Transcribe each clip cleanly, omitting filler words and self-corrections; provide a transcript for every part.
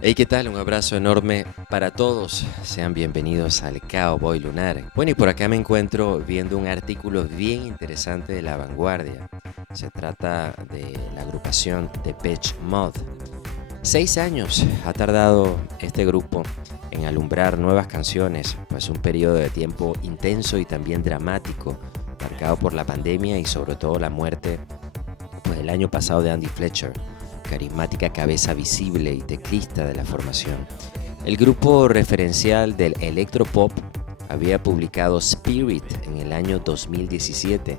Hey, ¿qué tal? Un abrazo enorme para todos. Sean bienvenidos al Cowboy Lunar. Bueno, y por acá me encuentro viendo un artículo bien interesante de La Vanguardia. Se trata de la agrupación Depeche Mode. 6 años ha tardado este grupo en alumbrar nuevas canciones, pues un periodo de tiempo intenso y también dramático, marcado por la pandemia y sobre todo la muerte, pues el año pasado de Andy Fletcher, carismática cabeza visible y teclista de la formación. El grupo referencial del electropop había publicado Spirit en el año 2017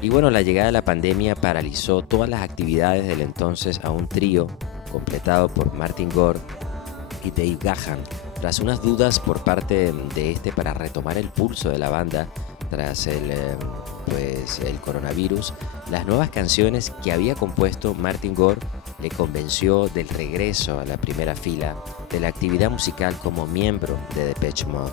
y bueno, la llegada de la pandemia paralizó todas las actividades del entonces a un trío completado por Martin Gore y Dave Gahan. Tras unas dudas por parte de este para retomar el pulso de la banda tras el coronavirus, las nuevas canciones que había compuesto Martin Gore le convenció del regreso a la primera fila de la actividad musical como miembro de Depeche Mode.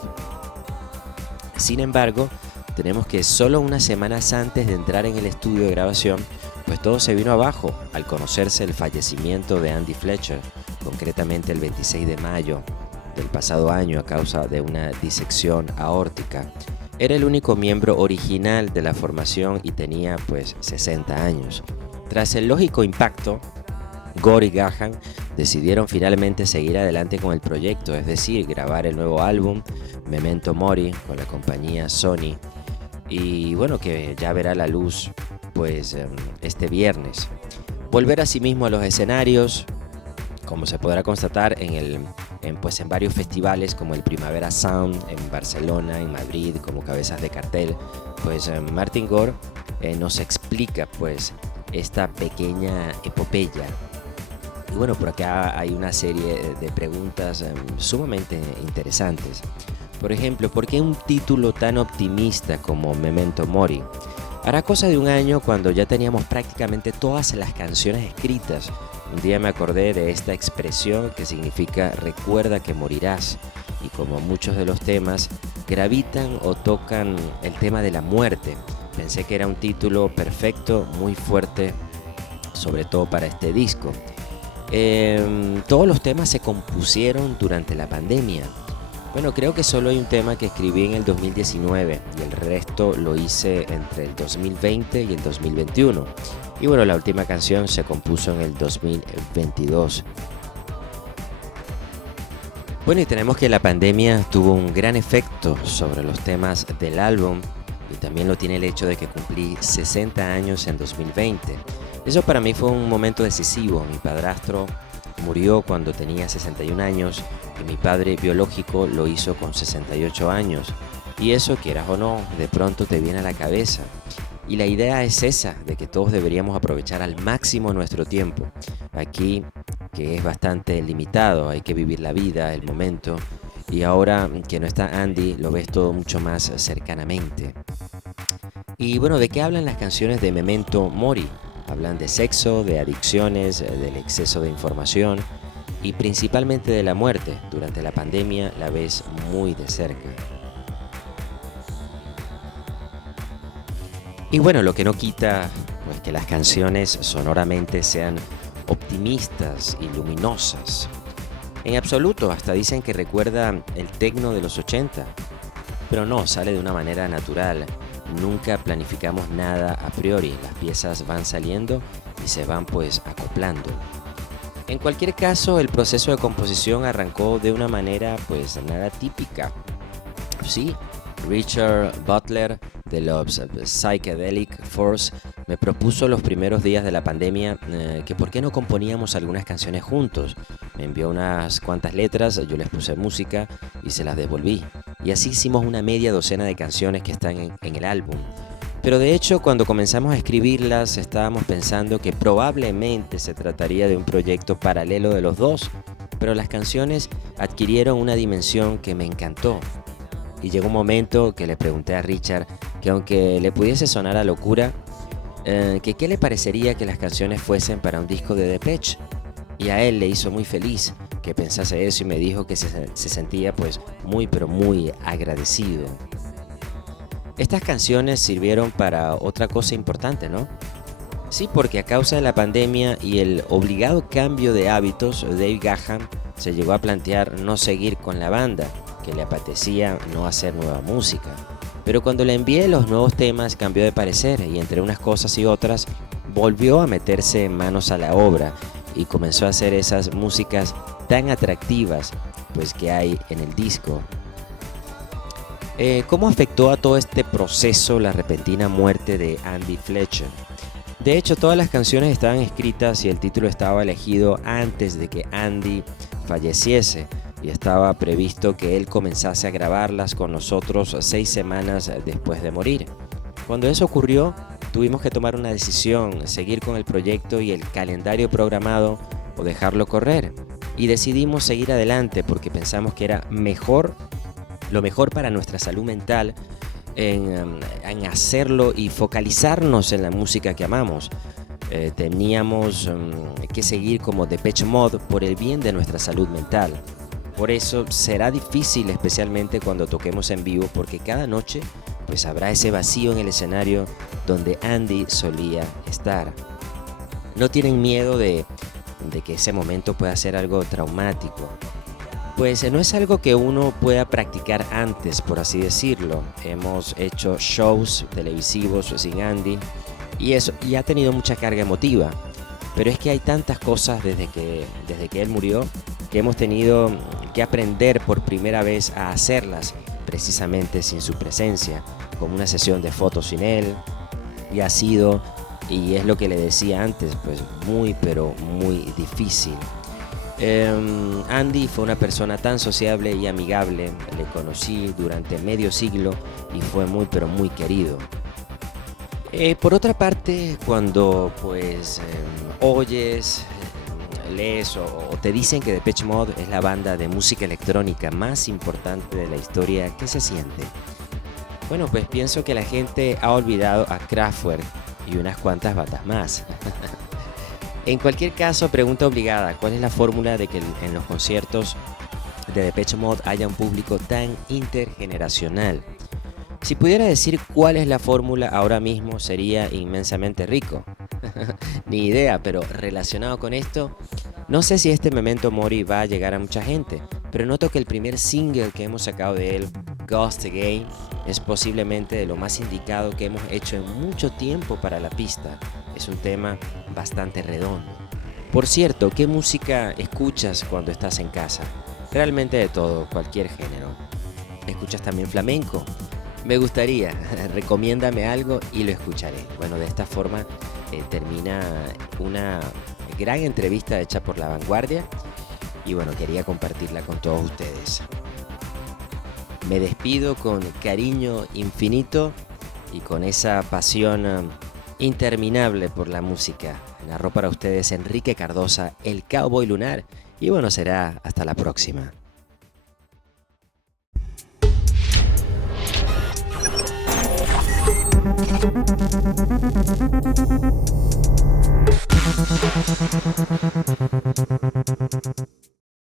Sin embargo, tenemos que solo unas semanas antes de entrar en el estudio de grabación, pues todo se vino abajo al conocerse el fallecimiento de Andy Fletcher, concretamente el 26 de mayo del pasado año a causa de una disección aórtica. Era el único miembro original de la formación y tenía pues 60 años. Tras el lógico impacto, Gore y Gahan decidieron finalmente seguir adelante con el proyecto, es decir, grabar el nuevo álbum Memento Mori con la compañía Sony y bueno, que ya verá la luz pues este viernes. Volver asimismo a los escenarios, como se podrá constatar en varios festivales como el Primavera Sound en Barcelona, en Madrid, como cabezas de cartel, pues Martin Gore nos explica pues esta pequeña epopeya. Y bueno, por acá hay una serie de preguntas sumamente interesantes. Por ejemplo, ¿por qué un título tan optimista como Memento Mori? Hará cosa de un año cuando ya teníamos prácticamente todas las canciones escritas. Un día me acordé de esta expresión que significa recuerda que morirás. Y como muchos de los temas gravitan o tocan el tema de la muerte, pensé que era un título perfecto, muy fuerte, sobre todo para este disco. Todos los temas se compusieron durante la pandemia. Bueno, creo que solo hay un tema que escribí en el 2019 y el resto lo hice entre el 2020 y el 2021. Y bueno, la última canción se compuso en el 2022. Bueno, y tenemos que la pandemia tuvo un gran efecto sobre los temas del álbum y también lo tiene el hecho de que cumplí 60 años en 2020. Eso para mí fue un momento decisivo. Mi padrastro murió cuando tenía 61 años y mi padre biológico lo hizo con 68 años. Y eso, quieras o no, de pronto te viene a la cabeza. Y la idea es esa, de que todos deberíamos aprovechar al máximo nuestro tiempo. Aquí, que es bastante limitado, hay que vivir la vida, el momento. Y ahora que no está Andy, lo ves todo mucho más cercanamente. Y bueno, ¿de qué hablan las canciones de Memento Mori? Hablan de sexo, de adicciones, del exceso de información y principalmente de la muerte. Durante la pandemia la ves muy de cerca. Y bueno, lo que no quita pues que las canciones sonoramente sean optimistas y luminosas. En absoluto, hasta dicen que recuerda el techno de los 80, pero no, sale de una manera natural. Nunca planificamos nada a priori, las piezas van saliendo y se van pues acoplando. En cualquier caso, el proceso de composición arrancó de una manera pues nada típica. Sí, Richard Butler de los Psychedelic Force me propuso los primeros días de la pandemia que por qué no componíamos algunas canciones juntos. Me envió unas cuantas letras, yo les puse música y se las devolví. Y así hicimos una media docena de canciones que están en el álbum. Pero de hecho, cuando comenzamos a escribirlas, estábamos pensando que probablemente se trataría de un proyecto paralelo de los dos, pero las canciones adquirieron una dimensión que me encantó. Y llegó un momento que le pregunté a Richard que aunque le pudiese sonar a locura, que qué le parecería que las canciones fuesen para un disco de Depeche. Y a él le hizo muy feliz que pensase eso y me dijo que se sentía pues muy pero muy agradecido. Estas canciones sirvieron para otra cosa importante, ¿no? Sí, porque a causa de la pandemia y el obligado cambio de hábitos, Dave Gahan se llegó a plantear no seguir con la banda, que le apetecía no hacer nueva música. Pero cuando le envié los nuevos temas cambió de parecer y entre unas cosas y otras volvió a meterse manos a la obra y comenzó a hacer esas músicas tan atractivas pues que hay en el disco. ¿Cómo afectó a todo este proceso la repentina muerte de Andy Fletcher? De hecho, todas las canciones estaban escritas y el título estaba elegido antes de que Andy falleciese y estaba previsto que él comenzase a grabarlas con nosotros 6 semanas después de morir. Cuando eso ocurrió, tuvimos que tomar una decisión, seguir con el proyecto y el calendario programado o dejarlo correr. Y decidimos seguir adelante porque pensamos que era lo mejor para nuestra salud mental en hacerlo y focalizarnos en la música que amamos. Teníamos que seguir como Depeche Mode por el bien de nuestra salud mental. Por eso será difícil, especialmente cuando toquemos en vivo, porque cada noche pues habrá ese vacío en el escenario donde Andy solía estar. ¿No tienen miedo de que ese momento pueda ser algo traumático? Pues no es algo que uno pueda practicar antes, por así decirlo. Hemos hecho shows televisivos sin Andy y eso y ha tenido mucha carga emotiva. Pero es que hay tantas cosas desde que él murió que hemos tenido que aprender por primera vez a hacerlas precisamente sin su presencia, como una sesión de fotos sin él. Y ha sido, y es lo que le decía antes, pues muy pero muy difícil. Andy fue una persona tan sociable y amigable, le conocí durante medio siglo y fue muy pero muy querido. Por otra parte, cuando pues oyes, lees o te dicen que Depeche Mode es la banda de música electrónica más importante de la historia, ¿qué se siente? Bueno, pues pienso que la gente ha olvidado a Kraftwerk y unas cuantas bandas más. En cualquier caso, pregunta obligada, ¿cuál es la fórmula de que en los conciertos de Depeche Mode haya un público tan intergeneracional? Si pudiera decir cuál es la fórmula ahora mismo sería inmensamente rico. Ni idea, pero relacionado con esto, no sé si este Memento Mori va a llegar a mucha gente, pero noto que el primer single que hemos sacado de él, Ghost Again, es posiblemente de lo más indicado que hemos hecho en mucho tiempo para la pista. Es un tema bastante redondo. Por cierto, ¿qué música escuchas cuando estás en casa? Realmente de todo, cualquier género. ¿Escuchas también flamenco? Me gustaría, recomiéndame algo y lo escucharé. Bueno, de esta forma termina una gran entrevista hecha por La Vanguardia y bueno, quería compartirla con todos ustedes. Me despido con cariño infinito y con esa pasión interminable por la música. Narró para ustedes Enrique Cardosa, el Cowboy Lunar, y bueno, será hasta la próxima.